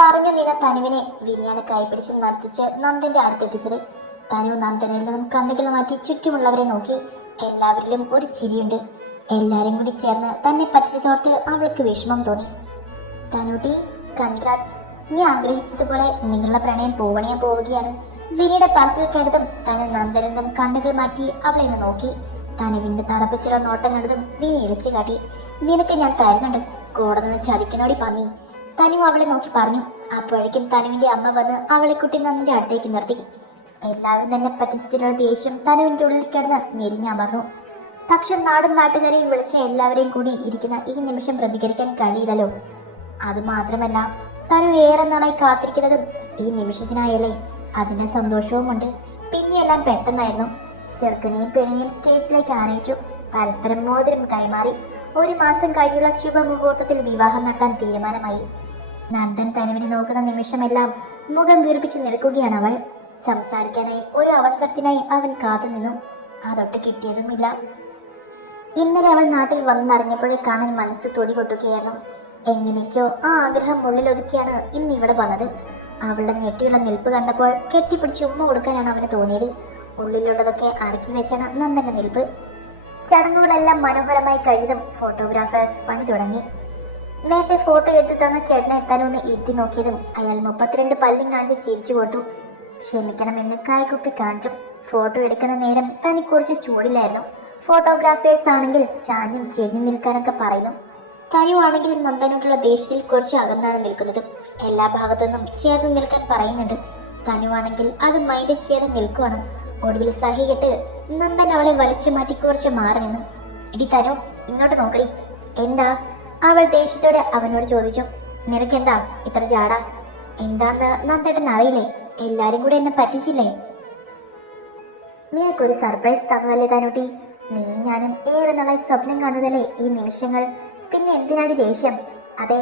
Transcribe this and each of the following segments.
പറഞ്ഞു നിന്ന തനുവിനെ വിനിയാണ് കൈപിടിച്ച് നടത്തിച്ച് നന്ദന്റെ അടുത്തെത്തിച്ചത്. തനു നന്ദനിൽ നിന്നും കണ്ണുകൾ മാറ്റി ചുറ്റുമുള്ളവരെ നോക്കി. എല്ലാവരിലും ഒരു ചിരിയുണ്ട്. എല്ലാരും കൂടി ചേർന്ന് തന്നെ പറ്റിയതോർത്ത് അവൾക്ക് വിഷമം തോന്നി. തനുട്ടി, കൺഗ്രാറ്റ്സ്. നീ ആഗ്രഹിച്ചതുപോലെ നിങ്ങളുടെ പ്രണയം പൂവണിയാൻ പോവുകയാണ്. വിനിയുടെ പറച്ചിൽ കേട്ടതും തനു നന്ദനിൽ നിന്നും കണ്ണുകൾ മാറ്റി അവളെ നിന്ന് നോക്കി. തനുവിന്റെ തറപ്പിച്ചുള്ള നോട്ടം കണ്ടതും വിനി ഇളിച്ചു കാട്ടി. നിനക്ക് ഞാൻ തരുന്നുണ്ട്, കൂടെ നിന്ന് ചതിക്കുന്നോടി പന്നി. തനു അവളെ നോക്കി പറഞ്ഞു. അപ്പോഴേക്കും തനുവിന്റെ അമ്മ വന്ന് അവളെ കുട്ടി നന്ദിന്റെ അടുത്തേക്ക് നിർത്തി. എല്ലാവരും തന്നെ പറ്റിച്ചതിനുള്ള ദേഷ്യം തനുവിന്റെ ഉള്ളിൽ കിടന്ന് ഞെരിഞ്ഞമർന്നു. പക്ഷെ നാടും നാട്ടുകാരെയും വിളിച്ച എല്ലാവരെയും കൂടി ഇരിക്കുന്ന ഈ നിമിഷം പ്രതികരിക്കാൻ കഴിയില്ലല്ലോ. അതുമാത്രമല്ല, തനു ഏറെ നാളായി കാത്തിരിക്കുന്നതും ഈ നിമിഷത്തിനായല്ലേ. അതിന്റെ സന്തോഷവുമുണ്ട്. പിന്നെയെല്ലാം പെട്ടെന്നായിരുന്നു. ചെറുക്കനെയും പെണ്ണിനെയും സ്റ്റേജിലേക്ക് ആനയിച്ചു. പരസ്പരം മോതിരം കൈമാറി. 1 മാസം കഴിഞ്ഞുള്ള ശുഭമുഹൂർത്തത്തിൽ വിവാഹം നടത്താൻ തീരുമാനമായി. നന്ദൻ തനുവിനെ നോക്കുന്ന നിമിഷമെല്ലാം മുഖം വീർപ്പിച്ച് നിൽക്കുകയാണ് അവൾ. സംസാരിക്കാനായി ഒരു അവസരത്തിനായി അവൻ കാത്തു നിന്നു. അതൊട്ട് കിട്ടിയതുമില്ല. ഇന്നലെ അവൾ നാട്ടിൽ വന്നറിഞ്ഞപ്പോഴേ കാണാൻ മനസ്സ് തൊടി കൊട്ടുകയായിരുന്നു. എങ്ങനെയൊക്കെയോ ആ ആഗ്രഹം ഉള്ളിലൊതുക്കിയാണ് ഇന്ന് ഇവിടെ വന്നത്. അവളുടെ ഞെട്ടിയുള്ള നിൽപ്പ് കണ്ടപ്പോൾ കെട്ടിപ്പിടിച്ച് ഉമ്മ കൊടുക്കാനാണ് അവന് തോന്നിയത്. ഉള്ളിലുള്ളതൊക്കെ അടക്കി വെച്ചാണ് നന്ദന്റെ നിൽപ്പ്. ചടങ്ങുകളെല്ലാം മനോഹരമായി കഴിഞ്ഞതും ഫോട്ടോഗ്രാഫേഴ്സ് പണി തുടങ്ങി. നേരത്തെ ഫോട്ടോ എടുത്തു തന്ന ചേട്ടനെ എത്താനൊന്ന് ഇരുത്തി നോക്കിയതും അയാൾ 32 പല്ലും കാണിച്ച് ചിരിച്ചു കൊടുത്തു. ക്ഷമിക്കണമെന്ന് കായ്കുപ്പി കാണിച്ചു. ഫോട്ടോ എടുക്കുന്ന നേരം തനിക്ക് കുറച്ച് ചൂടിലായിരുന്നു. ഫോട്ടോഗ്രാഫേഴ്സ് ആണെങ്കിൽ ചാഞ്ഞും ചെരിഞ്ഞു നിൽക്കാനൊക്കെ പറയുന്നു. തനുവാണെങ്കിൽ നന്ദനോടുള്ള ദേഷ്യത്തിൽ കുറച്ച് അകന്നാണ് നിൽക്കുന്നത്. എല്ലാ ഭാഗത്തുനിന്നും ചേർന്ന് നിൽക്കാൻ പറയുന്നുണ്ട്. തനുവാണെങ്കിൽ അത് മൈൻഡ് ചെയ്യാതെ നിൽക്കുവാണ്. ഒടുവിൽ സഹികെട്ട് നന്ദൻ അവളെ വലിച്ചു മാറ്റി കുറച്ച് മാറി നിന്നു. എടി തനു, ഇങ്ങോട്ട് നോക്കടി. എന്താ? അവൾ ദേഷ്യത്തോടെ അവനോട് ചോദിച്ചു. നിനക്കെന്താ ഇത്ര ജാട? എന്താണെന്ന് നന്ദേട്ടൻ അറിയില്ലേ? എല്ലാരും കൂടെ എന്നെ പറ്റിച്ചില്ലേ? നിനക്കൊരു സർപ്രൈസ് തന്നതല്ലേ തനുട്ടി? നീ ഞാനും ഏറെ നാളായി സ്വപ്നം കാണുന്നതല്ലേ ഈ നിമിഷങ്ങൾ. പിന്നെ എന്തിനാടി ദേഷ്യം? അതെ,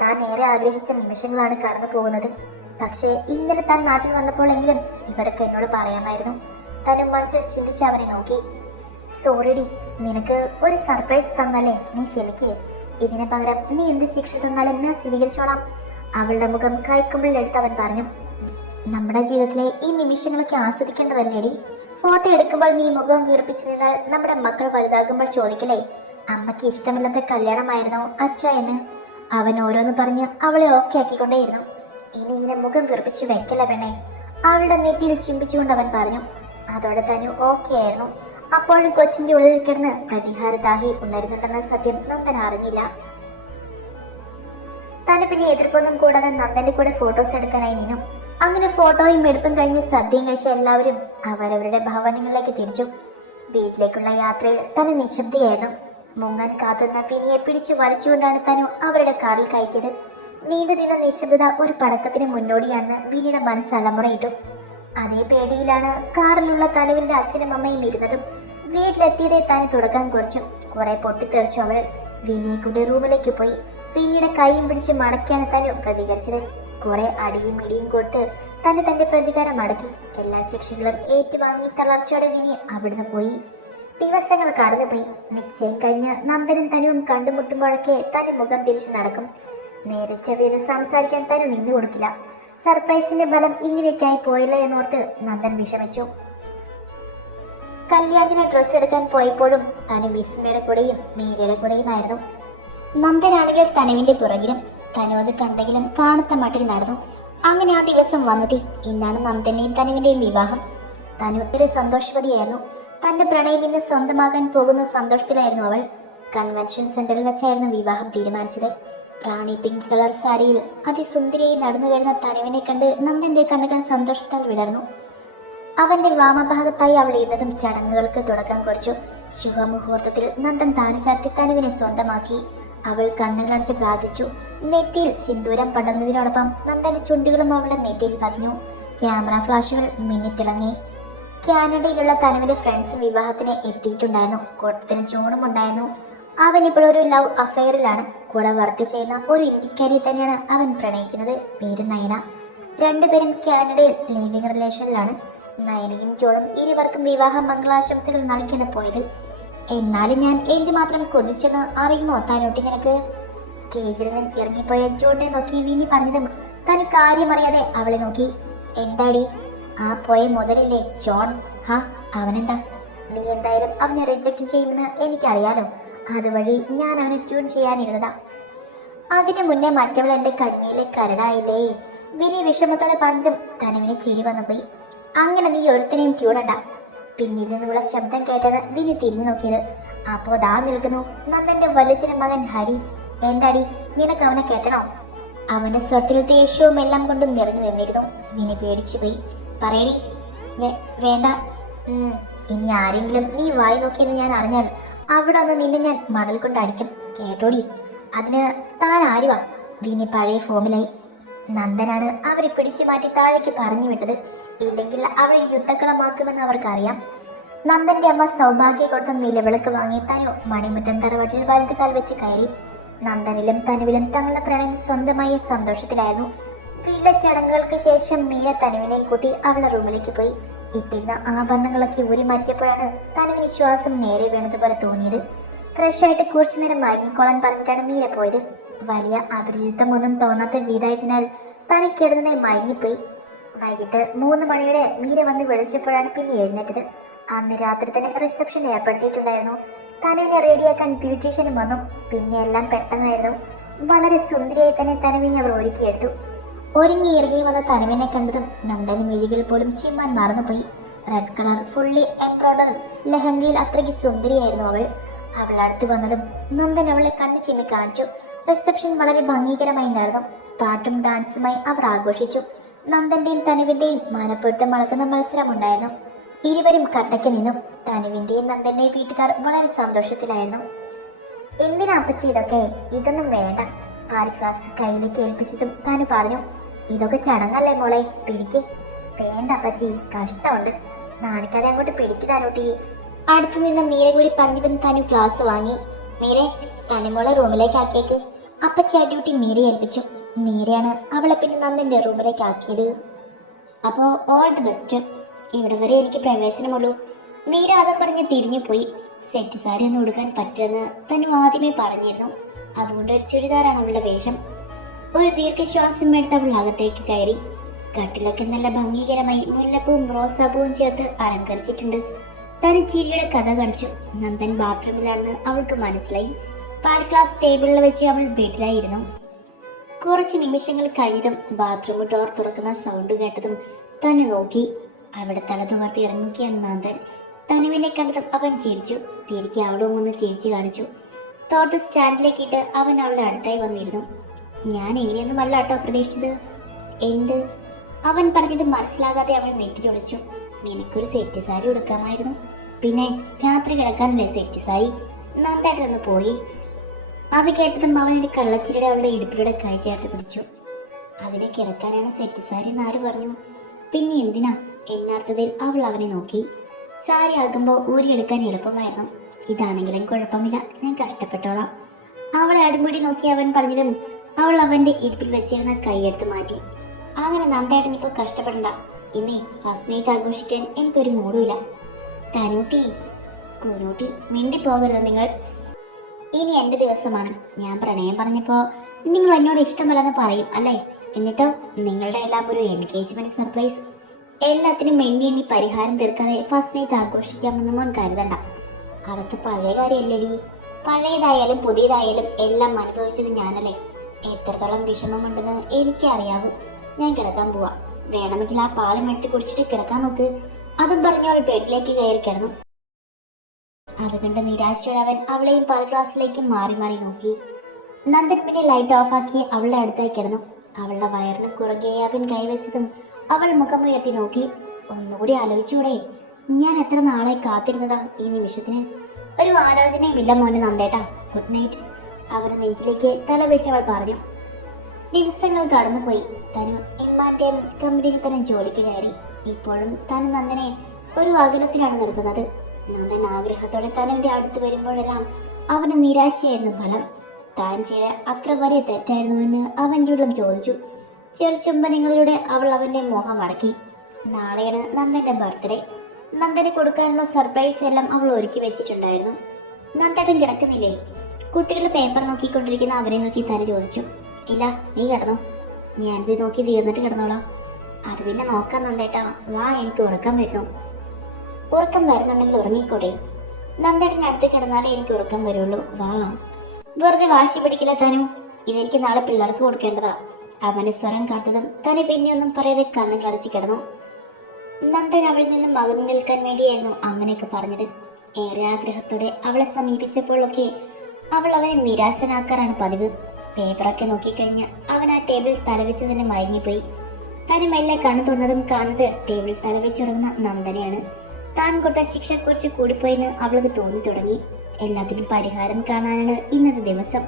താൻ ഏറെ ആഗ്രഹിച്ച നിമിഷങ്ങളാണ് കടന്നു പോകുന്നത്. പക്ഷേ ഇന്നലെ താൻ നാട്ടിൽ വന്നപ്പോഴെങ്കിലും ഇവരൊക്കെ എന്നോട് പറയാമായിരുന്നു. തനു മനസ്സിൽ ചിന്തിച്ച് അവനെ നോക്കി. സോറിഡി, നിനക്ക് ഒരു സർപ്രൈസ് തന്നല്ലേ, നീ ക്ഷമിക്കേ. ഇതിന് പകരം നീ എന്ത് ശിക്ഷ തന്നാലും ഞാൻ സ്വീകരിച്ചോളാം. അവളുടെ മുഖം കൈക്കുമ്പിളിലെടുത്ത് അവൻ പറഞ്ഞു. നമ്മുടെ ജീവിതത്തിലെ ഈ നിമിഷങ്ങളൊക്കെ ആസ്വദിക്കേണ്ടതല്ലേടി? ഫോട്ടോ എടുക്കുമ്പോൾ നീ മുഖം വീർപ്പിച്ചു നിന്നാൽ നമ്മുടെ മക്കൾ വലുതാകുമ്പോൾ ചോദിക്കലേ, അമ്മയ്ക്ക് ഇഷ്ടമില്ലാത്ത കല്യാണമായിരുന്നോ അച്ഛ എന്ന്? അവൻ ഓരോന്ന് പറഞ്ഞ് അവളെ ഓക്കെ ആക്കിക്കൊണ്ടേയിരുന്നു. ഇനി ഇങ്ങനെ മുഖം വീർപ്പിച്ചു വെക്കല പെണ്ണെ, അവളുടെ നെറ്റിയിൽ ചുംബിച്ചുകൊണ്ട് അവൻ പറഞ്ഞു. അതോടെ തനു ഓക്കെ ആയിരുന്നു. അപ്പോഴും കൊച്ചിന്റെ ഉള്ളിൽ കിടന്ന് പ്രതികാരദാഹി ഉണരുന്നുണ്ടെന്ന സത്യം നന്ദൻ അറിഞ്ഞില്ല. തന്നെ പിന്നെ എതിർപ്പൊന്നും കൂടാതെ നന്ദന്റെ കൂടെ ഫോട്ടോസ് എടുക്കാനായി നിന്നു. അങ്ങനെ ഫോട്ടോയും എടുപ്പും കഴിഞ്ഞ് സദ്യയും കഴിച്ച എല്ലാവരും അവരവരുടെ ഭവനങ്ങളിലേക്ക് തിരിച്ചു. വീട്ടിലേക്കുള്ള യാത്രയിൽ തന്നെ നിശബ്ദയായിരുന്നു. മുങ്ങാൻ കാത്തുന്ന പിനിയെ പിടിച്ചു വലിച്ചുകൊണ്ടാണ് തനു അവരുടെ കാറിൽ കയറ്റിയത്. നീണ്ടു നിന്ന നിശബ്ദത ഒരു പടക്കത്തിന് മുന്നോടിയാണെന്ന് വിനിയുടെ മനസ്സ് അലമുറയിട്ടു. അതേ പേടിയിലാണ് കാറിലുള്ള തനുവിന്റെ അച്ഛനും അമ്മയും ഇരുന്നതും. വീട്ടിലെത്തിയതേ തന്നെ തുടക്കാൻ കുറിച്ചു. കുറെ പൊട്ടിത്തെറിച്ചു അവൾ. വിനിയെ കൊണ്ട് റൂമിലേക്ക് പോയി. വിനിയുടെ കൈയും പിടിച്ച് മടക്കിയാണ് തനു പ്രതികരിച്ചത്. കുറെ അടിയും ഇടിയും കൊടുത്ത് തന്നെ തന്റെ പ്രതികാരം അടക്കി. എല്ലാ ശിക്ഷകളും ഏറ്റുവാങ്ങി തളർച്ചയോടെ വിനി അവിടുന്ന് പോയി. ദിവസങ്ങൾ കടന്നുപോയി. നിശ്ചയം കഴിഞ്ഞ് നന്ദനും തനുവും കണ്ടുമുട്ടുമ്പോഴൊക്കെ തനു മുഖം തിരിച്ചു നടക്കും. നേരെ ചെവിയിൽ സംസാരിക്കാൻ തനു നിന്നു കൊടുക്കില്ല. സർപ്രൈസിന്റെ ഫലം ഇങ്ങനെയൊക്കെയായി പോയില്ല എന്നോർത്ത് നന്ദൻ വിഷമിച്ചു. കല്യാണത്തിന് ഡ്രസ്സ് എടുക്കാൻ പോയപ്പോഴും തനു വിസ്മയുടെ കൂടെയും മീരയുടെ കൂടെയുമായിരുന്നു. നന്ദനാണെങ്കിൽ തനുവിന്റെ പുറകിലും. തനു അത് കണ്ടെങ്കിലും കാണത്ത മട്ടിൽ നടന്നു. അങ്ങനെ ആ ദിവസം വന്നെത്തി. ഇന്നാണ് നന്ദന്റെയും തനുവിന്റെയും വിവാഹം. തനു ഏറെ സന്തോഷവതിയായിരുന്നു. തന്റെ പ്രണയം ഇന്ന് സ്വന്തമാകാൻ പോകുന്ന സന്തോഷത്തിലായിരുന്നു അവൾ. കൺവെൻഷൻ സെന്ററിൽ വെച്ചായിരുന്നു വിവാഹം തീരുമാനിച്ചത്. റാണി പിങ്ക് കളർ സാരിയിൽ അതിസുന്ദരിയായി നടന്നു വരുന്ന തനുവിനെ കണ്ട് നന്ദന്റെ കണ്ണുകൾ സന്തോഷത്താൽ വിടർന്നു. അവന്റെ വാമഭാഗത്തായി അവൾ ഇരുന്നതും ചടങ്ങുകൾക്ക് തുടക്കം കുറിച്ചു. ശുഭമുഹൂർത്തത്തിൽ നന്ദൻ താലി ചാർത്തി തനുവിനെ സ്വന്തമാക്കി. അവൾ കണ്ണുകളടച്ച് പ്രാർത്ഥിച്ചു. നെറ്റിയിൽ സിന്ദൂരം പടർന്നതിനോടൊപ്പം നന്ദന്റെ ചുണ്ടുകളും അവളുടെ നെറ്റിയിൽ പതിഞ്ഞു. ക്യാമറ ഫ്ലാഷുകൾ മിന്നിത്തിളങ്ങി. കാനഡയിലുള്ള തനുവിന്റെ ഫ്രണ്ട്സ് വിവാഹത്തിന് എത്തിയിട്ടുണ്ടായിരുന്നു. കൂട്ടത്തിൽ ജോണും ഉണ്ടായിരുന്നു. അവൻ ഇപ്പോൾ ഒരു ലവ് അഫെയറിലാണ്. കൂടെ വർക്ക് ചെയ്യുന്ന ഒരു ഇന്ത്യക്കാരിയെ തന്നെയാണ് അവൻ പ്രണയിക്കുന്നത്. പേര് നയന. രണ്ടുപേരും കാനഡയിൽ ലിവിംഗ് റിലേഷനിലാണ്. നയനയും ജോളും ഇരുവർക്കും വിവാഹ മംഗളാശംസകൾ നൽകിയാണ് പോയത്. എന്നാലും ഞാൻ എന്തുമാത്രം കൊതിച്ചെന്ന് അറിയുമോ താനോട്ടി നിനക്ക്? സ്റ്റേജിൽ നിന്ന് ഇറങ്ങിപ്പോയ ജോണിനെ നോക്കി വിനി പറഞ്ഞതും തനി കാര്യമറിയാതെ അവളെ നോക്കി. എന്താടി ആ പോയ മുതലില്ലേ ജോൺ? ഹാ, അവനെന്താ? നീ എന്തായാലും അവനെ റിജക്റ്റ് ചെയ്യുമെന്ന് എനിക്കറിയാലോ. അതുവഴി ഞാൻ അവനെ ട്യൂൺ ചെയ്യാനിരുന്നതാ. അതിനു മുന്നേ മറ്റവൾ എന്റെ കണ്ണിയിലെ കരടായില്ലേ? വിനി വിഷമത്തോടെ പറഞ്ഞതും തനുവിന് ചിരി വന്നു പോയി. അങ്ങനെ നീ ഒരുത്തനെയും ട്യൂണണ്ട. പിന്നിൽ നിന്നുള്ള ശബ്ദം കേട്ടാണ് വിനി തിരിഞ്ഞു നോക്കിയത്. അപ്പോ ദാ നിൽക്കുന്നു നന്ദന്റെ വലിച്ചന്റെ മകൻ ഹരി. എന്താടി, നിനക്ക് അവനെ കേട്ടണോ? അവന്റെ സ്വത്തിൽ ദേഷ്യവും എല്ലാം കൊണ്ടും നിറഞ്ഞു നിന്നിരുന്നു. വിനി പേടിച്ചു പോയി. പറയടി. വേണ്ട. ഇനി ആരെങ്കിലും നീ വായി നോക്കിയെന്ന് ഞാൻ അറിഞ്ഞാൽ അവിടെ ഒന്ന് നിന്നെ ഞാൻ മടൽ കൊണ്ട് അടിക്കും, കേട്ടോടി. അതിന് താൻ ആരുവാ? വിനി പഴയ ഫോമിലായി. നന്ദനാണ് അവരെ പിടിച്ചു മാറ്റി താഴേക്ക് പറഞ്ഞു വിട്ടത്. ഇല്ലെങ്കിൽ അവരെ യുദ്ധക്കളമാക്കുമെന്ന് അവർക്കറിയാം. നന്ദന്റെ അമ്മ സൗഭാഗ്യ കൊടുത്ത നിലവിളക്ക് വാങ്ങി തനു മണിമുറ്റം തറവാട്ടിൽ വലതുകാൽ വെച്ച് കയറി. നന്ദനിലും തനുവിലും തങ്ങളുടെ പ്രണയം സ്വന്തമായ സന്തോഷത്തിലായിരുന്നു. വീട്ടിലെ ചടങ്ങുകൾക്ക് ശേഷം മീര തനുവിനെ കൂട്ടി അവളുടെ റൂമിലേക്ക് പോയി. ഇട്ടിരുന്ന ആഭരണങ്ങളൊക്കെ ഊരി മാറ്റിയപ്പോഴാണ് തനുവിന് ശ്വാസം നേരെ വീണതുപോലെ തോന്നിയത്. ഫ്രഷായിട്ട് കുറച്ചു നേരം മയങ്ങിക്കോളാൻ പറഞ്ഞിട്ടാണ് മീര പോയത്. വലിയ അപരിചിതമൊന്നും തോന്നാത്ത വീടായതിനാൽ തനിക്ക് കിടന്നതിൽ മയങ്ങിപ്പോയി. വൈകിട്ട് 3 മണിയോടെ മീര വന്ന് വിളിച്ചപ്പോഴാണ് പിന്നെ എഴുന്നേറ്റത്. അന്ന് രാത്രി തന്നെ റിസപ്ഷൻ ഏർപ്പെടുത്തിയിട്ടുണ്ടായിരുന്നു. തനുവിനെ റെഡിയാക്കാൻ ബ്യൂട്ടീഷ്യനും വന്നു. പിന്നെ എല്ലാം പെട്ടെന്നായിരുന്നു. വളരെ സുന്ദരിയായി തന്നെ തനുവിനെ അവർ ഒരുക്കിയെടുത്തു. ഒരുങ്ങി ഇറങ്ങി വന്ന തനുവിനെ കണ്ടതും നന്ദന് മിഴികൾ പോലും ചിമ്മാൻ മറന്നുപോയി. റെഡ് കളർ ഫുള്ളി എംബ്രോയ്ഡർ ലഹങ്കയിൽ അത്രയ്ക്ക് സുന്ദരിയായിരുന്നു അവൾ. അവൾ അടുത്ത് വന്നതും നന്ദൻ അവളെ കണ്ണു ചിമ്മി കാണിച്ചു. റിസപ്ഷൻ വളരെ ഭംഗികരമായി നടന്നു. പാട്ടും ഡാൻസുമായി അവർ ആഘോഷിച്ചു. നന്ദന്റെയും തനുവിന്റെയും മാനപ്പൊരുത്തം അളക്കുന്ന മത്സരമുണ്ടായിരുന്നു. ഇരുവരും കട്ടയ്ക്ക് നിന്നു. തനുവിന്റെയും നന്ദന്റെയും വീട്ടുകാർ വളരെ സന്തോഷത്തിലായിരുന്നു. എന്തിനാ അപ്പച്ചി ഇതൊക്കെ? ഇതൊന്നും വേണ്ട. പാൽ ഗ്ലാസ് കയ്യിലേക്ക് ഏൽപ്പിച്ചതും താനു പറഞ്ഞു, ഇതൊക്കെ ചടങ്ങല്ലേ മോളെ, പിടിക്ക്. വേണ്ട അപ്പച്ചി, കഷ്ടമുണ്ട്. നാണിക്കാതെ അങ്ങോട്ട് പിടിക്കുതാനോട്ടി. അടുത്തു നിന്ന് മീര കൂടി പറഞ്ഞതും തനു ഗ്ലാസ് വാങ്ങി. മീരെ, തനുമോളെ റൂമിലേക്ക് ആക്കിയേക്ക്. അപ്പച്ചി ആ ഡ്യൂട്ടി മീര ഏൽപ്പിച്ചു. മീരയാണ് അവളെ പിന്നെ നന്ദന്റെ റൂമിലേക്ക് ആക്കിയത്. അപ്പോ ഓൾ ദി ബെസ്റ്റ്. ഇവിടെ വരെ എനിക്ക് പ്രവേശനമുള്ളൂ. മീര അതും പറഞ്ഞ് തിരിഞ്ഞു പോയി. സെറ്റ് സാരി ഒന്നും ഉടുക്കാൻ പറ്റുമെന്ന് തനു ആദ്യമേ പറഞ്ഞിരുന്നു. അതുകൊണ്ട് ഒരു ചുരിദാറാണ് അവളുടെ വേഷം. ഒരു ദീർഘശ്വാസം എടുത്ത് അവൾ അകത്തേക്ക് കയറി. കട്ടിലൊക്കെ നല്ല ഭംഗികരമായി മുല്ലപ്പൂവും റോസാപ്പൂവും ചേർത്ത് അലങ്കരിച്ചിട്ടുണ്ട്. തനി ചിരിയുടെ കഥ കടിച്ചു. നന്ദൻ ബാത്റൂമിലാണെന്ന് അവൾക്ക് മനസ്സിലായി. പാൽ ഗ്ലാസ് ടേബിളിൽ വെച്ച് അവൾ ബെഡിലായിരുന്നു. കുറച്ച് നിമിഷങ്ങൾ കഴിഞ്ഞതും ബാത്റൂം ഡോർ തുറക്കുന്ന സൗണ്ട് കേട്ടതും തന്നെ നോക്കി. അവിടെ തല തുവർത്തി ഇറങ്ങുകയാണ് നന്ദൻ. തനുവിനെ കണ്ടതും അവൻ ചിരിച്ചു. തിരികെ അവളും ഒന്ന് ചിരിച്ചു കാണിച്ചു. തോട്ട് സ്റ്റാൻഡിലേക്ക് ഇട്ട് അവൻ അവളുടെ അടുത്തായി വന്നിരുന്നു. ഞാൻ എങ്ങനെയൊന്നും അല്ല കേട്ടോ പ്രതീക്ഷിച്ചത്. എന്ത്? അവൻ പറഞ്ഞത് മനസ്സിലാകാതെ അവൾ നെറ്റി ചൊളിച്ചു. നിനക്കൊരു സെറ്റ് സാരി ഉടുക്കാമായിരുന്നു. പിന്നെ രാത്രി കിടക്കാനല്ലേ സെറ്റ് സാരി? നന്നായിട്ടൊന്ന് പോയി. അത് കേട്ടതും അവനൊരു കള്ളച്ചിരിയുടെ അവളുടെ ഇടുപ്പിലൂടെ കൈ ചേർത്ത് പിടിച്ചു. അതിനെ കിടക്കാനാണ് സെറ്റ് സാരി എന്ന് ആര് പറഞ്ഞു? പിന്നെ എന്തിനാ എന്നർത്ഥത്തിൽ അവൾ അവനെ നോക്കി. സാരി ആകുമ്പോൾ ഊരിയെടുക്കാൻ എളുപ്പമായിരുന്നു. ഇതാണെങ്കിലും കുഴപ്പമില്ല, ഞാൻ കഷ്ടപ്പെട്ടോളാം. അവളെ അടുമുടി നോക്കി അവൻ പറഞ്ഞതും അവൾ അവന്റെ ഇടുപ്പിൽ വെച്ചിരുന്ന കൈയെടുത്ത് മാറ്റി. അങ്ങനെ നന്ദേട്ടൻ ഇപ്പോൾ കഷ്ടപ്പെടണ്ട. ഇന്നേ ഫസ്റ്റ് നൈറ്റ് ആഘോഷിക്കാൻ എനിക്കൊരു മൂടുമില്ല. തനൂട്ടി, കുനൂട്ടി, മിണ്ടിപ്പോകരുത് നിങ്ങൾ. ഇനി എൻ്റെ ദിവസമാണ്. ഞാൻ പ്രണയം പറഞ്ഞപ്പോൾ നിങ്ങൾ എന്നോട് ഇഷ്ടമല്ലെന്ന് പറയും അല്ലേ? എന്നിട്ടോ നിങ്ങളുടെ എല്ലാം ഒരു എൻഗേജ്മെന്റ് സർപ്രൈസ്. എല്ലാത്തിനും എണ്ണി പരിഹാരം തീർക്കാതെ ഫസ്റ്റ് നൈറ്റ് ആഘോഷിക്കാമെന്ന് മോൻ കരുതണ്ട. അതൊക്കെ പഴയ കാര്യമല്ലേടി. പഴയതായാലും പുതിയതായാലും എല്ലാം അനുഭവിച്ചത് ഞാനല്ലേ. എത്രത്തോളം വിഷമമുണ്ടെന്ന് എനിക്കറിയാവൂ. ഞാൻ കിടക്കാൻ പോവാ. വേണമെങ്കിൽ ആ പാലം എടുത്ത് കുടിച്ചിട്ട് കിടക്കാൻ നോക്ക്. അതും പറഞ്ഞ് അവൾ ബെഡിലേക്ക് കയറി കിടന്നു. അതുകൊണ്ട് നിരാശയോടെ അവൻ അവളെയും പാൽ ഗ്ലാസിലേക്ക് മാറി മാറി നോക്കി. നന്ദൻ പിന്നെ ലൈറ്റ് ഓഫാക്കി അവളുടെ അടുത്തായി കിടന്നു. അവളുടെ വയറിന് കുറുകെ അവൻ കൈവച്ചതും അവൾ മുഖമുയർത്തി നോക്കി. ഒന്നുകൂടി ആലോചിച്ചൂടെ? ഞാൻ എത്ര നാളെ കാത്തിരുന്നതാ ഈ നിമിഷത്തിന്. ഒരു ആലോചനയുമില്ല മോനെ നന്ദേട്ടാ. Good night. അവരുടെ നെഞ്ചിലേക്ക് തല വെച്ച് അവൾ പറഞ്ഞു. ദിവസങ്ങൾ കടന്നുപോയി. തനു ഇമ്മാന്റെയും കമ്പനിയിൽ തന്നെ ജോലിക്ക് കയറി. ഇപ്പോഴും തനു നന്ദനെ ഒരു അകലത്തിലാണ് നിർത്തുന്നത്. നന്ദൻ ആഗ്രഹത്തോടെ തനുവിന്റെ അടുത്ത് വരുമ്പോഴെല്ലാം അവന് നിരാശയായിരുന്നു ഫലം. താൻ ചെയ്ത അത്ര വലിയ തെറ്റായിരുന്നുവെന്ന് അവൻ്റെ ഉള്ളം ചോദിച്ചു. ചെറുചുംബനങ്ങളിലൂടെ അവൾ അവന്റെ മോഹം അടക്കി. നാളെയാണ് നന്ദന്റെ ബർത്ത്ഡേ. നന്ദന് കൊടുക്കാനുള്ള സർപ്രൈസ് എല്ലാം അവൾ ഒരുക്കി വെച്ചിട്ടുണ്ടായിരുന്നു. നന്ദേട്ടൻ കിടക്കുന്നില്ലേ? കുട്ടികൾ പേപ്പർ നോക്കിക്കൊണ്ടിരിക്കുന്ന അവരെ നോക്കി തല ചോദിച്ചു. ഇല്ല, നീ കിടന്നോ, ഞാനിത് നോക്കി തീർന്നിട്ട് കിടന്നോളാം. അത് പിന്നെ നോക്കാം നന്ദേട്ടാ, വാ, എനിക്ക് ഉറക്കം വരുന്നു. ഉറക്കം വരുന്നുണ്ടെങ്കിൽ ഉറങ്ങിക്കൂടെ? നന്ദേട്ടനടുത്ത് കിടന്നാലേ എനിക്ക് ഉറക്കം വരുള്ളൂ, വാ. വെറുതെ വാശി പിടിക്കില്ല തനു, ഇതെനിക്ക് നാളെ പിള്ളേർക്ക് കൊടുക്കേണ്ടതാ. അവന്റെ സ്വരം കാത്തതും തന്നെ പിന്നെയൊന്നും പറയാതെ കണ്ണുകൾ അടച്ചു കിടന്നു. നന്ദൻ അവളിൽ നിന്നും അകന്നു നിൽക്കാൻ വേണ്ടിയായിരുന്നു അങ്ങനെയൊക്കെ പറഞ്ഞത്. ഏറെ ആഗ്രഹത്തോടെ അവളെ സമീപിച്ചപ്പോഴൊക്കെ അവൾ അവനെ നിരാശനാക്കാറാണ് പതിവ്. പേപ്പറൊക്കെ നോക്കിക്കഴിഞ്ഞ് അവൻ ആ ടേബിളിൽ തലവെച്ച് തന്നെ മയങ്ങിപ്പോയി. തന്നെ മെല്ലെ കണ്ണു തുറന്നതും കാണുന്നത് ടേബിളിൽ തലവെച്ചുറങ്ങുന്ന നന്ദനെയാണ്. താൻ കൊടുത്ത ശിക്ഷ കുറച്ച് കൂടിപ്പോയെന്ന് അവൾക്ക് തോന്നി തുടങ്ങി. എല്ലാത്തിനും പരിഹാരം കാണാനാണ് ഇന്നത്തെ ദിവസം.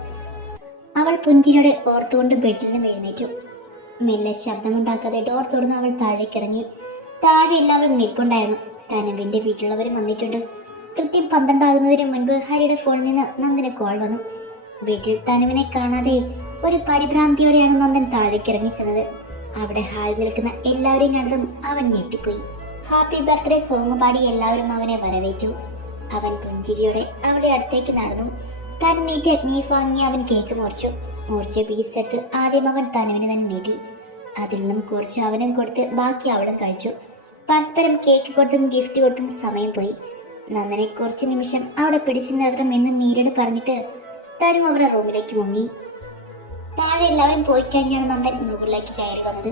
അവൾ പുഞ്ചിരിയോടെ ഓർത്തുകൊണ്ട് ബെഡിൽ നിന്നും എഴുന്നേറ്റു. മെല്ലെ ശബ്ദമുണ്ടാക്കാതെ ഡോർ തുറന്ന് അവൾ താഴേക്കിറങ്ങി. താഴെ എല്ലാവരും നിൽപ്പുണ്ടായിരുന്നു. തനുവിന്റെ വീട്ടിലുള്ളവരും വന്നിട്ടുണ്ട്. കൃത്യം 12 ആകുന്നതിന് മുൻപ് ഹരിയുടെ ഫോണിൽ നിന്ന് നന്ദന് കോൾ വന്നു. വീട്ടിൽ തനുവിനെ കാണാതെ ഒരു പരിഭ്രാന്തിയോടെയാണ് നന്ദൻ താഴേക്കിറങ്ങി ചെന്നത്. അവിടെ ഹാളിൽ നിൽക്കുന്ന എല്ലാവരെയും കണ്ടതും അവൻ ഞെട്ടിപ്പോയി. ഹാപ്പി ബർത്ത്ഡേ സോങ് പാടി എല്ലാവരും അവനെ വരവേറ്റു. അവൻ പുഞ്ചിരിയോടെ അവിടെ അടുത്തേക്ക് നടന്നു. തനു നീട്ടി നീഫ് വാങ്ങി അവൻ കേക്ക് മുറിച്ച പീസ് എടുത്ത് ആദ്യം അവൻ തനുവിന് തന്നെ നീട്ടി. അതിൽ നിന്നും കുറച്ച് അവനും കൊടുത്ത് ബാക്കി അവളും കഴിച്ചു. പരസ്പരം കേക്ക് കൊടുത്തും ഗിഫ്റ്റ് കൊടുത്തും സമയം പോയി. നന്ദനെ കുറച്ച് നിമിഷം അവിടെ പിടിച്ചു നിർത്തണം എന്ന് നീരട് പറഞ്ഞിട്ട് തനു അവരുടെ റൂമിലേക്ക് മുങ്ങി. താഴെ എല്ലാവരും പോയി കഴിഞ്ഞാണ് നന്ദൻ മുകളിലേക്ക് കയറി വന്നത്.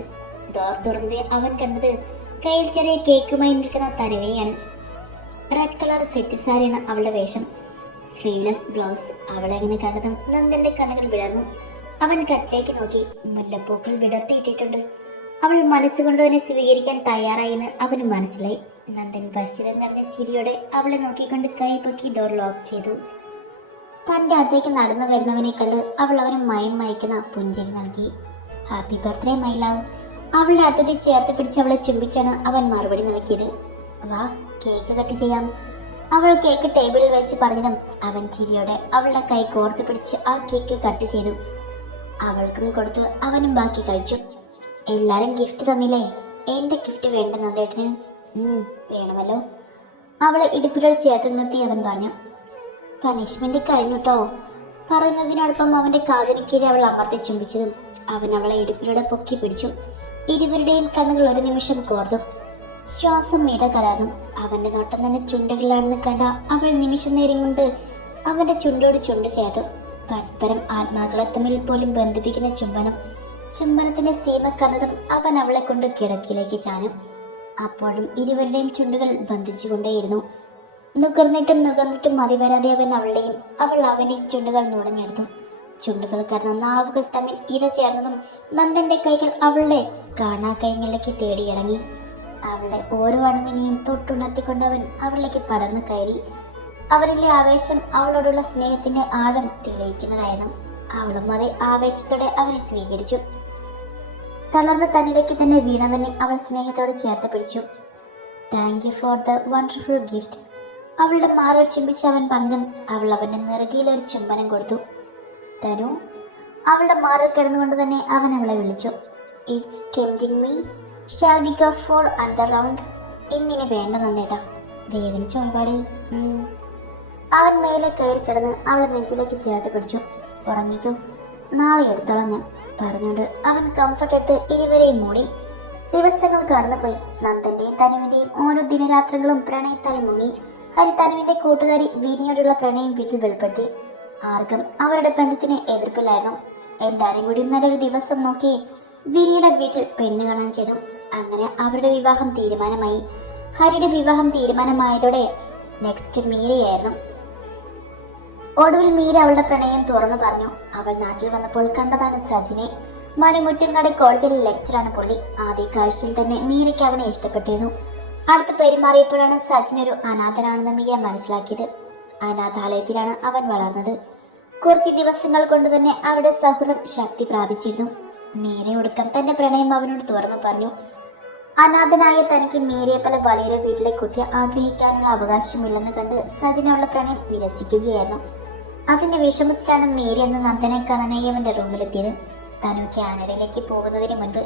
ഡോർ തുറന്നത് അവൻ കണ്ടത് കയ്യിൽ ചെറിയ കേക്കുമായി നിൽക്കുന്ന തനുവിനെയാണ്. റെഡ് കളർ സെറ്റ് സാരിയാണ് അവളുടെ വേഷം, സ്ലീവ്ലെസ് ബ്ലൗസ്. അവളെങ്ങനെ കണ്ടതും നന്ദന്റെ കണ്ണുകൾ വിടർന്നു. അവൻ കട്ടിലേക്ക് നോക്കി. മുല്ലപ്പൂക്കൾ വിടർത്തിയിട്ടിട്ടുണ്ട്. അവൾ മനസ്സുകൊണ്ട് തന്നെ സ്വീകരിക്കാൻ തയ്യാറായെന്ന് അവന് മനസ്സിലായി. നന്ദൻ വശ്യത നിറഞ്ഞ ചിരിയോടെ അവളെ നോക്കിക്കൊണ്ട് കൈ പൊക്കി ഡോർ ലോക്ക് ചെയ്തു. തന്റെ അടുത്തേക്ക് നടന്നു വരുന്നവനെ കണ്ട് അവൾ അവന് മയം മയക്കുന്ന പുഞ്ചിരി നൽകി. Happy birthday my love. അവളുടെ അടുത്തേക്ക് ചേർത്ത് പിടിച്ച് അവളെ ചുംബിച്ചാണ് അവൻ മറുപടി നൽകിയത്. വാ, കേക്ക് കട്ട് ചെയ്യാം. അവൾ കേക്ക് ടേബിളിൽ വെച്ച് പറഞ്ഞതും അവൻ ചിരിയോടെ അവളുടെ കൈ കോർത്ത് പിടിച്ച് ആ കേക്ക് കട്ട് ചെയ്തു. അവൾക്കും കൊടുത്ത് അവനും ബാക്കി കഴിച്ചു. എല്ലാരും ഗിഫ്റ്റ് തന്നില്ലേ? എന്റെ ഗിഫ്റ്റ് വേണ്ട നന്ദേട്ടന്? വേണമല്ലോ. അവളെ ഇടുപ്പിലോട് ചേർത്ത് നിർത്തി അവൻ പറഞ്ഞു. പണിഷ്മെന്റ് കഴിഞ്ഞുട്ടോ. പറയുന്നതിനോടൊപ്പം അവന്റെ കാതിന് കീഴെ അവൾ അമർത്തി ചുംബിച്ചതും അവൻ അവളെ ഇടുപ്പിലൂടെ പൊക്കി പിടിച്ചു. ഇരുവരുടെയും കണ്ണുകൾ ഒരു നിമിഷം കോർന്നു. ശ്വാസം ഇടകലർന്നു. അവന്റെ നോട്ടം തന്നെ ചുണ്ടുകളിലാണെന്ന് കണ്ട അവൾ നിമിഷം നേരം കൊണ്ട് അവന്റെ ചുണ്ടോട് ചുണ്ട് ചേർത്തു. പരസ്പരം ആത്മാക്കളെ തമ്മിൽ പോലും ബന്ധിപ്പിക്കുന്ന ചുംബനത്തിന്റെ സീമ കണ്ടതും അവൻ അവളെ കൊണ്ട് കിടക്കിലേക്ക് ചാഞ്ഞു. അപ്പോഴും ഇരുവരുടെയും ചുണ്ടുകൾ ബന്ധിച്ചുകൊണ്ടേയിരുന്നു. നുകർന്നിട്ടും മതി വരാതെ അവൻ അവളുടെയും അവൾ അവന്റെയും ചുണ്ടുകൾ നുടഞ്ഞെടുത്തു. ചുണ്ടുകൾ കടന്ന നാവുകൾ തമ്മിൽ ഇരചേർന്നതും നന്ദന്റെ കൈകൾ അവളുടെ കാണാ കൈകളിലേക്ക് തേടിയിറങ്ങി. അവളുടെ ഓരോ അണുവിനെയും തൊട്ടുണർത്തിക്കൊണ്ട് അവൻ അവളിലേക്ക് പടർന്നു കയറി. അവരിലെ ആവേശം അവളോടുള്ള സ്നേഹത്തിന്റെ ആഴം തെളിയിക്കുന്നതായിരുന്നു. അവളും അതേ ആവേശത്തോടെ അവനെ സ്വീകരിച്ചു. തളർന്ന തന്നിലേക്ക് തന്നെ വീണവനെ അവൾ സ്നേഹത്തോടെ ചേർത്ത് പിടിച്ചു. Thank you for the wonderful gift. അവളുടെ മാറിൽ ചുംബിച്ച് അവൻ പറഞ്ഞതും അവൾ അവന്റെ നെറുകയിൽ ഒരു ചുംബനം കൊടുത്തു. തനു. അവളുടെ മാറിൽ കിടന്നുകൊണ്ട് തന്നെ അവൻ അവളെ വിളിച്ചു. It's tempting me. Shall we go for another round? ഇന്നിനി വേണ്ട നന്ദേട്ടാ, വേദനിച്ച ഒരുപാട്. അവൻ മേലെ കയറി കിടന്ന് അവളെ നെഞ്ചിലേക്ക് ചേർത്ത് പിടിച്ചു. ഉറങ്ങിക്കോ, നാളെ എടുത്തോളാം ഞാൻ പറഞ്ഞുകൊണ്ട് അവൻ കംഫർട്ട് എടുത്ത് ഇരുവരെയും മൂടി. ദിവസങ്ങൾ കടന്നുപോയി. നന്ദന്റെയും തനുവിന്റെയും ഓരോ ദിനരാത്രങ്ങളും പ്രണയത്താലെ മുങ്ങി. ഹരി തനുവിന്റെ കൂട്ടുകാരി വിനിയോടുള്ള പ്രണയം വീട്ടിൽ വെളിപ്പെടുത്തി. ആർക്കും അവരുടെ ബന്ധത്തിന് എതിർപ്പില്ലായിരുന്നു. എല്ലാരും കൂടി നല്ലൊരു ദിവസം നോക്കി വിനിയുടെ വീട്ടിൽ പെണ്ണ് കാണാൻ ചെയ്തു. അങ്ങനെ അവരുടെ വിവാഹം തീരുമാനമായി. ഹരിയുടെ വിവാഹം തീരുമാനമായതോടെ നെക്സ്റ്റ് മീരയായിരുന്നു. ഒടുവിൽ മീര അവളുടെ പ്രണയം തുറന്നു പറഞ്ഞു. അവൾ നാട്ടിൽ വന്നപ്പോൾ കണ്ടതാണ് സജിനെ. മണിമുറ്റങ്ങാട് കോളേജിലെ ലെക്ചറാണ് പുള്ളി. ആദ്യ കാഴ്ചയിൽ തന്നെ മീരയ്ക്ക് അവനെ ഇഷ്ടപ്പെട്ടിരുന്നു. അടുത്ത് പെരുമാറിയപ്പോഴാണ് സജിൻ ഒരു അനാഥനാണെന്ന് മീര മനസ്സിലാക്കിയത്. അനാഥാലയത്തിലാണ് അവൻ വളർന്നത്. കുറച്ച് ദിവസങ്ങൾ കൊണ്ട് തന്നെ അവരുടെ സൗഹൃദം ശക്തി പ്രാപിച്ചിരുന്നു. മീര ഒടുക്കം തന്റെ പ്രണയം അവനോട് തുറന്നു പറഞ്ഞു. അനാഥനായ തനിക്ക് മീരയെ പോലെ വലിയൊരു വീട്ടിലെ കുട്ടിയെ ആഗ്രഹിക്കാനുള്ള അവകാശമില്ലെന്ന് കണ്ട് സജിൻ അവളുടെ പ്രണയം വിരസിക്കുകയായിരുന്നു. അതിന്റെ വിഷമത്തിലാണ് മീര എന്ന് നന്ദനെ കാണാനായി അവന്റെ റൂമിലെത്തിയത്. തനു കാനഡയിലേക്ക് പോകുന്നതിന് മുൻപ്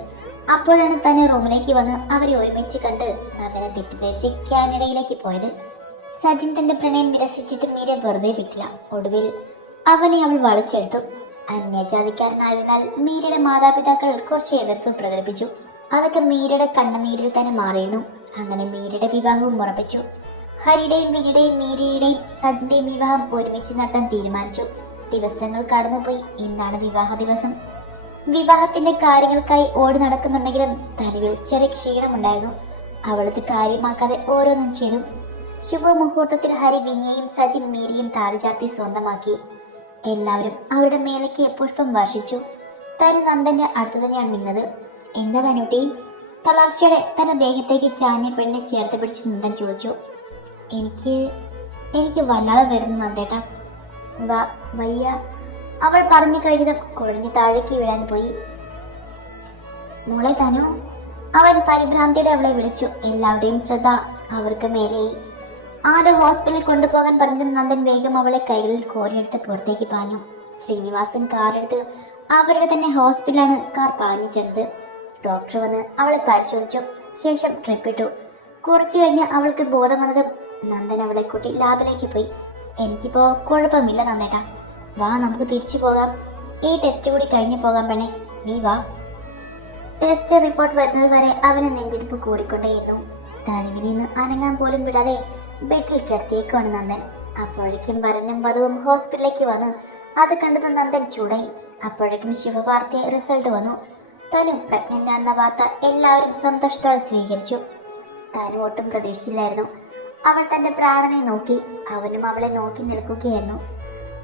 അപ്പോഴാണ് തന്നെ റൂമിലേക്ക് വന്ന് അവരെ ഒരുമിച്ച് കണ്ട് നന്ദനെ തെറ്റിദ്ധരിച്ച് കാനഡയിലേക്ക് പോയത്. സജിൻ തന്റെ പ്രണയം നിരസിച്ചിട്ട് മീര വെറുതെ വിട്ടില്ല. ഒടുവിൽ അവനെ അവൾ വളച്ചെടുത്തു. അന്യജാതിക്കാരനായതിനാൽ മീരയുടെ മാതാപിതാക്കൾ കുറച്ച് എതിർപ്പ് പ്രകടിപ്പിച്ചു. അതൊക്കെ മീരയുടെ കണ്ണുനീരിൽ തന്നെ മാറിയിരുന്നു. അങ്ങനെ മീരയുടെ വിവാഹവും ഉറപ്പിച്ചു. ഹരിയുടെയും വിനിയുടെയും മീരയുടെയും സജിന്റെയും വിവാഹം ഒരുമിച്ച് നടത്താൻ തീരുമാനിച്ചു. ദിവസങ്ങൾ കടന്നുപോയി. ഇന്നാണ് വിവാഹ ദിവസം. വിവാഹത്തിന്റെ കാര്യങ്ങൾക്കായി ഓടി നടക്കുന്നുണ്ടെങ്കിലും തനുവിൽ ചെറിയ ക്ഷീണമുണ്ടായിരുന്നു. അവളത് കാര്യമാക്കാതെ ഓരോന്നും ചെയ്തു. ശുഭമുഹൂർത്തത്തിൽ ഹരി വിനിയെയും സജിൻ മീരയും താലിചാർത്തി സ്വന്തമാക്കി. എല്ലാവരും അവരുടെ മേലേക്ക് പുഷ്പം വർഷിച്ചു. തനു നന്ദന്റെ അടുത്ത് തന്നെയാണ് നിന്നത്. എന്താ തനുട്ടി? തളർച്ചയുടെ തന്റെ ദേഹത്തേക്ക് ചാഞ്ഞ പെണ്ണിനെ ചേർത്ത് പിടിച്ച് നന്ദൻ ചോദിച്ചു. എനിക്ക് വല്ലാതെ വരുന്നു നന്ദേട്ടാ. വയ്യ. അവൾ പറഞ്ഞു കഴിഞ്ഞതും കുഴഞ്ഞു താഴേക്ക് വീഴാൻ പോയി. മോളെ തനു, അവൻ പരിഭ്രാന്തിയോടെ അവളെ വിളിച്ചു. എല്ലാവരുടെയും ശ്രദ്ധ അവർക്ക് മേലെയായി. ആരോ ഹോസ്പിറ്റലിൽ കൊണ്ടുപോകാൻ പറഞ്ഞതും നന്ദൻ വേഗം അവളെ കൈകളിൽ കോരിയെടുത്ത് പുറത്തേക്ക് പാഞ്ഞു. ശ്രീനിവാസൻ കാറെടുത്ത് അവരുടെ തന്നെ ഹോസ്പിറ്റലാണ് കാർ പാഞ്ഞു ചെന്നത്. ഡോക്ടർ വന്ന് അവളെ പരിശോധിച്ചു. ശേഷം ട്രിപ്പ് ഇട്ടു. കുറച്ചു കഴിഞ്ഞ് അവൾക്ക് ബോധം വന്നതും നന്ദൻ അവളെ കൂട്ടി ലാബിലേക്ക് പോയി. എനിക്കിപ്പോ കുഴപ്പമില്ല നന്ദേട്ടാ, വാ നമുക്ക് തിരിച്ചു പോകാം. ഈ ടെസ്റ്റ് കൂടി കഴിഞ്ഞ് പോകാൻ പെണ്ണേ, നീ വാ. ടെസ്റ്റ് റിപ്പോർട്ട് വരുന്നത് വരെ അവന് നെഞ്ചിടിപ്പ് കൂടിക്കൊണ്ടേയിരുന്നു. തനുവിനെ നിന്ന് അനങ്ങാൻ പോലും വിടാതെ ബെഡിൽ കിടത്തിയേക്കുവാണ് നന്ദൻ. അപ്പോഴേക്കും വരനും വധുവും ഹോസ്പിറ്റലിലേക്ക് വന്ന് അത് കണ്ടത് നന്ദൻ ചൂടായി. അപ്പോഴേക്കും ശുഭവാർത്ത റിസൾട്ട് വന്നു. തനു പ്രഗ്നന്റ് ആണെന്ന വാർത്ത എല്ലാവരും സന്തോഷത്തോടെ സ്വീകരിച്ചു. തനു ഒട്ടും പ്രതീക്ഷിച്ചില്ലായിരുന്നു. അവൾ തന്റെ പ്രാണനെ നോക്കി. അവനും അവളെ നോക്കി നിൽക്കുകയായിരുന്നു.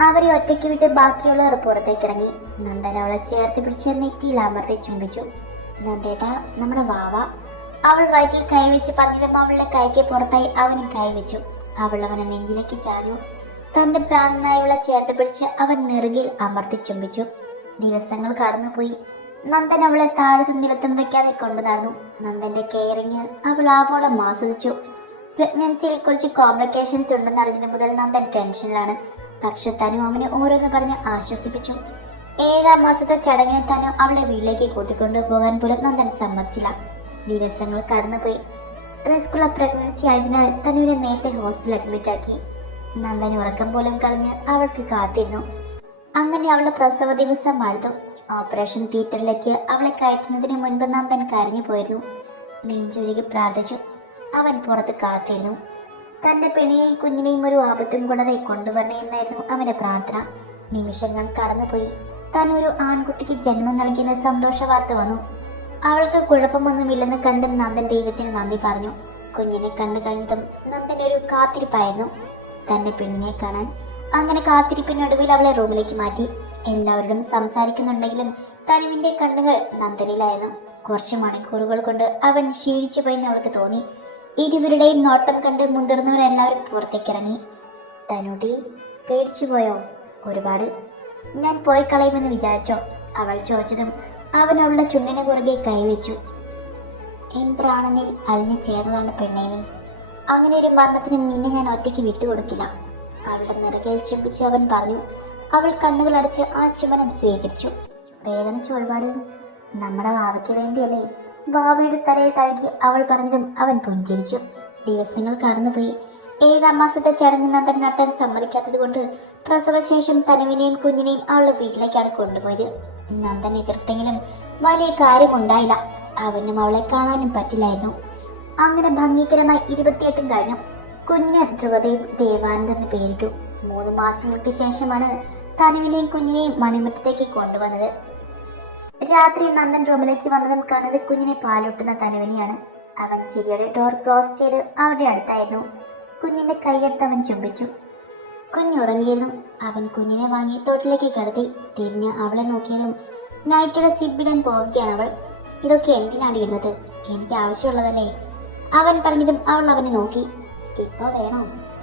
അവരെ ഒറ്റയ്ക്ക് വിട്ട് ബാക്കിയുള്ളവർ പുറത്തേക്ക് ഇറങ്ങി. നന്ദൻ അവളെ ചേർത്ത് പിടിച്ച് നെറ്റിയിൽ അമർത്തി ചുംബിച്ചു. നന്ദേട്ടാ, നമ്മുടെ വാവ. അവൾ വയറ്റിൽ കൈവച്ച് പറഞ്ഞതും അവളുടെ കൈക്ക് പുറത്തായി അവനും കൈവച്ചു. അവൾ അവനെ നെഞ്ചിലേക്ക് ചാഞ്ഞു. തന്റെ പ്രാണനായവളെ ചേർത്ത് പിടിച്ച് അവൻ നെറുകിൽ അമർത്തി ചുംബിച്ചു. ദിവസങ്ങൾ കടന്നുപോയി. നന്ദൻ അവളെ താഴത്തും നിലത്തും വെക്കാതെ കൊണ്ടു നടന്നു. നന്ദന്റെ കെയറിങ് അവൾ ആവോളം ആസ്വദിച്ചു. പ്രഗ്നൻസിയിൽ കുറച്ച് കോംപ്ലിക്കേഷൻസ് ഉണ്ടെന്നറിഞ്ഞത് മുതൽ നന്ദൻ ടെൻഷനിലാണ്. പക്ഷെ തനു അവനെ ഓരോന്ന് പറഞ്ഞ് ആശ്വസിപ്പിച്ചു. 7-ാം മാസത്തെ ചടങ്ങിന് തനു അവളെ വീട്ടിലേക്ക് കൂട്ടിക്കൊണ്ടു പോകാൻ പോലും നന്ദൻ സമ്മതിച്ചില്ല. ദിവസങ്ങൾ കടന്നുപോയി. റിസ്ക്കുള്ള പ്രഗ്നൻസി ആയതിനാൽ തനുവിനെ നേരത്തെ ഹോസ്പിറ്റലിൽ അഡ്മിറ്റ് ആക്കി. നന്ദൻ ഉറക്കം പോലും കളഞ്ഞ് അവൾക്ക് കാത്തിരുന്നു. അങ്ങനെ അവളുടെ പ്രസവ ദിവസം അടുത്തു. ഓപ്പറേഷൻ തിയേറ്ററിലേക്ക് അവളെ കയറ്റുന്നതിന് മുൻപ് നന്ദൻ കരഞ്ഞു പോയിരുന്നു. നെഞ്ചുരുകി പ്രാർത്ഥിച്ചു. അവൻ പുറത്ത് കാത്തിരുന്നു. തന്റെ പെണ്ണിനെയും കുഞ്ഞിനെയും ഒരു ആപത്തും കൂടാതെ കൊണ്ടുവരണേ എന്നായിരുന്നു അവന്റെ പ്രാർത്ഥന. നിമിഷങ്ങൾ കടന്നുപോയി. താൻ ഒരു ആൺകുട്ടിക്ക് ജന്മം നൽകിയെന്ന സന്തോഷ വാർത്ത വന്നു. അവൾക്ക് കുഴപ്പമൊന്നുമില്ലെന്ന് കണ്ട് നന്ദൻ ദൈവത്തിന് നന്ദി പറഞ്ഞു. കുഞ്ഞിനെ കണ്ടു കഴിഞ്ഞതും നന്ദന്റെ ഒരു കാത്തിരിപ്പായിരുന്നു തന്റെ പെണ്ണിനെ കാണാൻ. അങ്ങനെ കാത്തിരിപ്പിനൊടുവിൽ അവളെ റൂമിലേക്ക് മാറ്റി. എല്ലാവരോടും സംസാരിക്കുന്നുണ്ടെങ്കിലും തനുവിന്റെ കണ്ണുകൾ നന്ദനിലായിരുന്നു. കുറച്ച് മണിക്കൂറുകൾ കൊണ്ട് അവൻ ക്ഷീണിച്ചു പോയെന്ന് അവൾക്ക് തോന്നി. ഇരുവരുടെയും നോട്ടം കണ്ട് മുതിർന്നവരെല്ലാവരും പുറത്തേക്കിറങ്ങി. തനുട്ടി, പേടിച്ചു പോയോ? ഒരുപാട്. ഞാൻ പോയി കളയുമെന്ന് വിചാരിച്ചോ? അവൾ ചോദിച്ചതും അവൻ അവളുടെ ചുണ്ടിന് കുറുകെ കൈവച്ചു. എൻ പ്രാണനിൽ അലിഞ്ഞു ചേർന്നതാണ് പെണ്ണേ നീ. അങ്ങനെ ഒരു മരണത്തിന് നിന്നെ ഞാൻ ഒറ്റയ്ക്ക് വിട്ടുകൊടുക്കില്ല. അവളുടെ നിറകയിൽ ചുംബിച്ച് അവൻ പറഞ്ഞു. അവൾ കണ്ണുകൾ അടച്ച് ആ ചുമനം സ്വീകരിച്ചു. വേദനിച്ചു ഒരുപാട്. നമ്മുടെ വാവയ്ക്ക് വേണ്ടിയല്ലേ? വാവയുടെ തലയിൽ തഴുകി അവൾ പറഞ്ഞതും അവൻ പുഞ്ചിരിച്ചു. ദിവസങ്ങൾ കടന്നുപോയി. 7-ാം മാസത്തെ ചടങ്ങ് നന്ദൻ നടത്താൻ സമ്മതിക്കാത്തത് കൊണ്ട് പ്രസവശേഷം തനുവിനെയും കുഞ്ഞിനെയും അവളുടെ വീട്ടിലേക്കാണ് കൊണ്ടുപോയത്. നന്ദൻ എതിർത്തെങ്കിലും വലിയ കാര്യമുണ്ടായില്ല. അവനും അവളെ കാണാനും പറ്റില്ലായിരുന്നു. അങ്ങനെ ഭംഗികരമായി 28 കഴിഞ്ഞു. കുഞ്ഞ് ധ്രുവദേവ് ദേവാനന്ദ് എന്ന് പേരിട്ടു. 3 മാസങ്ങൾക്ക് ശേഷമാണ് തനുവിനെയും കുഞ്ഞിനെയും മണിമുറ്റത്തേക്ക് കൊണ്ടുവന്നത്. രാത്രി നന്ദൻ റൂമിലേക്ക് വന്നതും കാണുന്നത് കുഞ്ഞിനെ പാലൂട്ടുന്ന തനുവിനെയാണ്. അവൻ ചിരിയോടെ ഡോർ ക്ലോസ് ചെയ്ത് അവരുടെ അടുത്തായിരുന്നു. കുഞ്ഞിന്റെ കൈയെടുത്ത് അവൻ ചുംബിച്ചു. കുഞ്ഞുറങ്ങിയിരുന്നു. അവൻ കുഞ്ഞിനെ വാങ്ങി തോട്ടിലേക്ക് കടത്തി. തിരിഞ്ഞ് അവളെ നോക്കിയതും നൈറ്റോടെ സിബിടാൻ പോവുകയാണ് അവൾ. ഇതൊക്കെ എന്തിനാണ് ഇടുന്നത്? എനിക്ക് ആവശ്യമുള്ളതല്ലേ? അവൻ പറഞ്ഞതും അവൾ അവനെ നോക്കി. ഇപ്പൊ വേണോ?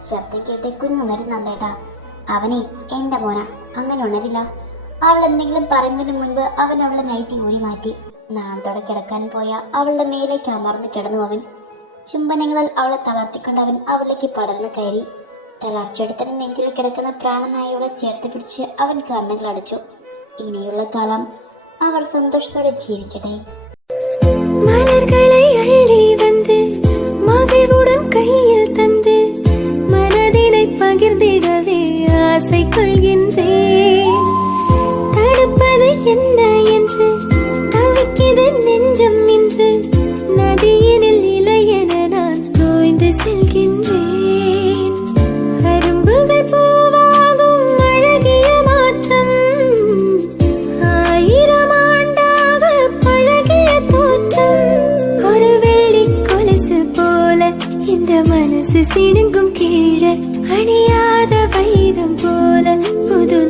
ശബ്ദം കേട്ട് കുഞ്ഞുണരും നന്ദേട്ടാ. അവനെ എന്റെ മോന, അങ്ങനെ ഉണരില്ല. അവൾ എന്തെങ്കിലും പറയുന്നതിന് മുൻപ് അവൻ അവളുടെ നൈറ്റി ഊരി മാറ്റി. നാളത്തോടെ കിടക്കാൻ പോയ അവളുടെ മേലേക്ക് അമർന്ന് കിടന്നു. അവൻ ചുംബനങ്ങളിൽ അവളെ തളർത്തിക്കൊണ്ട് അവൻ അവളിലേക്ക് പടർന്നു കയറി. തളർച്ചെടുത്തന് നെഞ്ചിൽ കിടക്കുന്ന പ്രാണനായവളെ ചേർത്ത് പിടിച്ച് അവൻ കണ്ണുകൾ അടച്ചു. ഇനിയുള്ള കാലം അവർ സന്തോഷത്തോടെ ജീവിക്കട്ടെ. மலர்களை அள்ளி வந்து மகிழ்வுடன் கையில் தந்து மனதினை பகிர்ந்திடவே ஆசை கொள்கின்றேன். தடுப்பது என்ன என்று தவிக்கிது நெஞ்சம் இன்று நதியினில் இலையென நான் தோய்ந்து செல்கின்றேன். அரும்புகள் பூவாகும் அழகிய மாற்றம், ஆயிரம் ஆண்டாக பழகிய தோற்றம். ஒரு வெள்ளி கொலுசு போல இந்த மனசு சிடுங்கும் கீழே அணியாத வைரம் போல புது